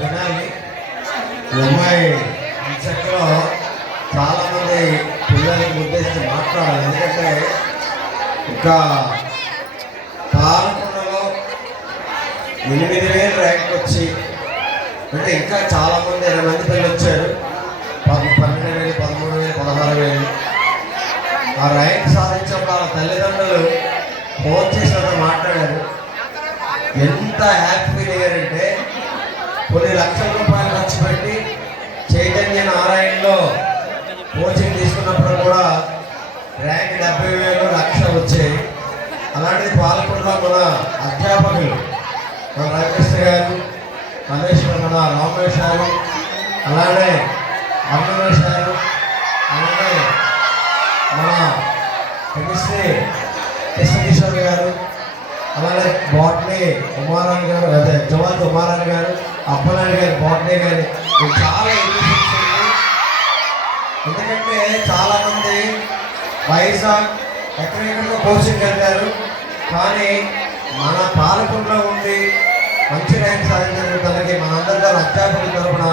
వినాలి. ఈ అమ్మాయి చక్కలో చాలామంది పిల్లలకి ఉద్దేశించి మాట్లాడాలి. ఎందుకంటే ఇంకా పాలకొండలో 8,000 ర్యాంక్ వచ్చి అంటే ఇంకా చాలామంది 20 మంది పిల్లలు వచ్చారు. 12,000, 13,000, 16,000 ఆ ర్యాంక్ సాధించినప్పుడు వాళ్ళ తల్లిదండ్రులు ఫోన్ చేసినట్టు మాట్లాడారు. ఎంత హ్యాపీ ఫీల్ అయ్యారంటే కొన్ని లక్షల రూపాయలు ఖర్చు పెట్టి చైతన్య నారాయణలో కోచింగ్ తీసుకున్నప్పుడు కూడా ర్యాంక్ 70,000, 1,00,000 వచ్చాయి. అలాంటిది పాల్గొన్న మన అధ్యాపకులు మన రవికృష్ణ గారు, రమేష్, మన రామేష్ గారు, అలానే అరుణేష్ గారు, అలానే మన కెమిస్ట్రీ కృష్ణకిషోర్ గారు, అలానే బాటనీ ఉమారాణి గారు, అదే జవాన్ ఉమారాణి గారు, అప్పనాయుడు గారు, బాటనీ గారు చాలా ఎడ్యుకేషన్స్ ఉంది. ఎందుకంటే చాలామంది వైజాగ్ ఎక్కడెక్కడికో కోచింగ్ వెళ్తారు, కానీ మన పాలకొండలో ఉండి మంచి ర్యాంక్ సాధించిన తనకి మనందరి ద్వారా అధ్యాపకుల తరపున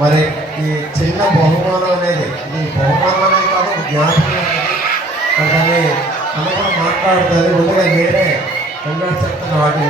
మరి ఈ చిన్న బహుమానం అనేది, ఈ బహుమానం అనేది కాదు జ్ఞాపకం అనేది దాన్ని అన్న కూడా మాట్లాడుతుంది. ముందుగా నేనే చెప్తాను వాటి